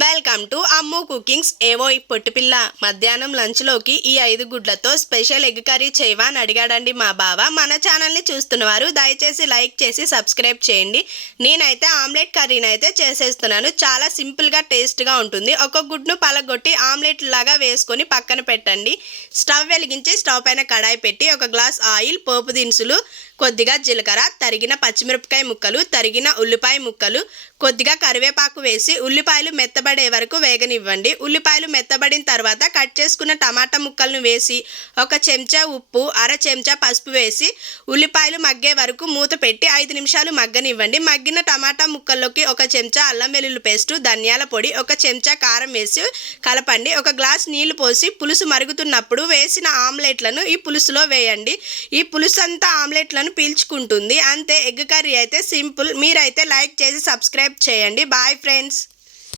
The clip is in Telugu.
Welcome to Ammu cookings. ఏవో ఈ పొట్టిపిల్ల మధ్యాహ్నం లంచ్లోకి ఈ 5 గుడ్లతో స్పెషల్ ఎగ్ కర్రీ చేయవా అని అడిగాడండి మా బావ. మన ఛానల్ని చూస్తున్నవారు దయచేసి లైక్ చేసి సబ్స్క్రైబ్ చేయండి. నేనైతే ఆమ్లెట్ కర్రీని అయితే చేసేస్తున్నాను. చాలా సింపుల్గా టేస్ట్గా ఉంటుంది. ఒక గుడ్ను పలగొట్టి ఆమ్లెట్ లాగా వేసుకొని పక్కన పెట్టండి. స్టవ్ వెలిగించి స్టవ్ పైన కడాయి పెట్టి ఒక గ్లాస్ ఆయిల్, పోపు దినుసులు, కొద్దిగా జీలకర్ర, తరిగిన పచ్చిమిరపకాయ ముక్కలు, తరిగిన ఉల్లిపాయ ముక్కలు, కొద్దిగా కరివేపాకు వేసి ఉల్లిపాయలు మెత్తబడే వరకు వేగనివ్వండి. ఉల్లిపాయలు మెత్తబడిన తర్వాత కట్ చేసుకున్న టమాటా ముక్కలను వేసి ఒక చెంచా ఉప్పు, అర చెంచా పసుపు వేసి ఉల్లిపాయలు మగ్గే వరకు మూత పెట్టి 5 నిమిషాలు మగ్గనివ్వండి. మగ్గిన టమాటా ముక్కల్లోకి ఒక చెంచా అల్లం వెల్లుల్లి పేస్టు, ధనియాల పొడి, ఒక చెంచా కారం వేసి కలపండి. ఒక గ్లాస్ నీళ్లు పోసి పులుసు మరుగుతున్నప్పుడు వేసిన ఆమ్లెట్లను ఈ పులుసులో వేయండి. ఈ పులుసు అంతా ఆమ్లెట్లను పీల్చుకుంటుంది. అంతే, ఎగ్ కర్రీ అయితే సింపుల్. మీరైతే లైక్ చేసి సబ్స్క్రైబ్ చేయండి. Bye friends.